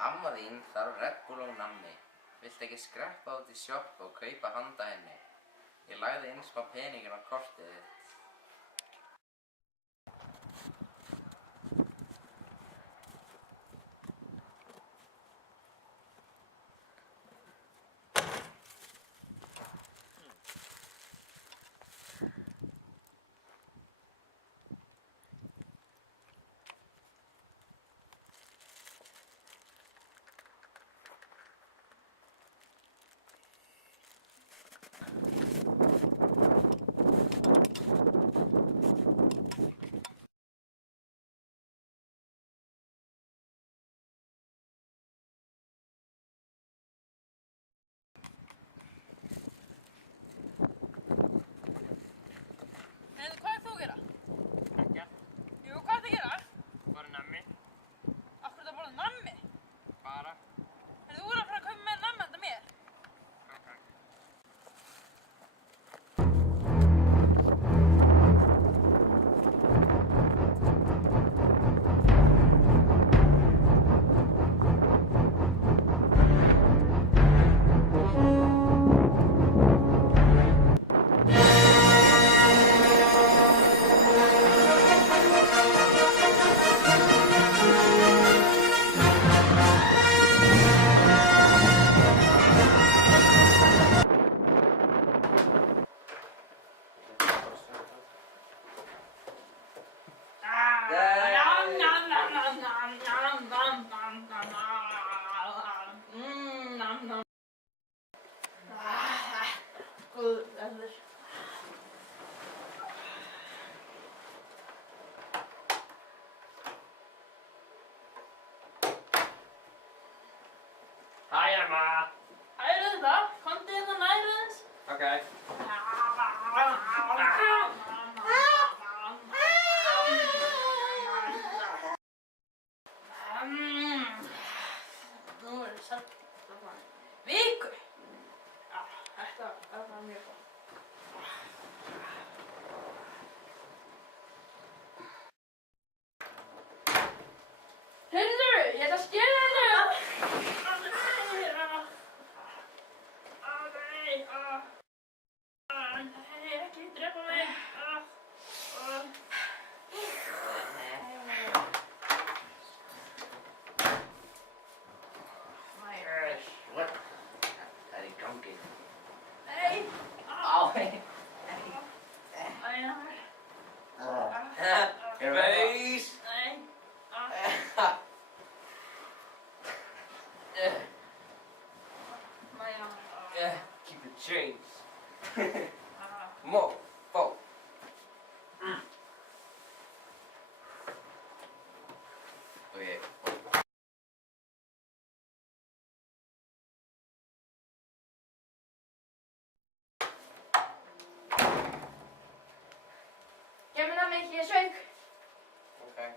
Amma þín þarf Red Bull og nammi. Viltu ekki skreppa út í sjoppu og kaupa handa henni? Ég lagði inn smá peningin á kortið þitt. Hvað ert þú að gera? Ekkert. Jú, hvað ert að gera? Bara nammi. Af hverju ertu að borða nammi? Bara. Þú voru að fara að kaupa með nammi handa mér. Ok. Góður verður. Hæ, Emma. Hæru þetta, komdu hérna nærri þess. Ok. Nú er það satt viku. Já, þetta var mjög gott. Heyrðu, ég ætla að skera þig. Nei, ekki drepa mig. What? Það í gangi. Nei. Á, hei. Your face. Nei. Keep the change. More. Four. Okay. Kemur það mig, ég söng. Okay.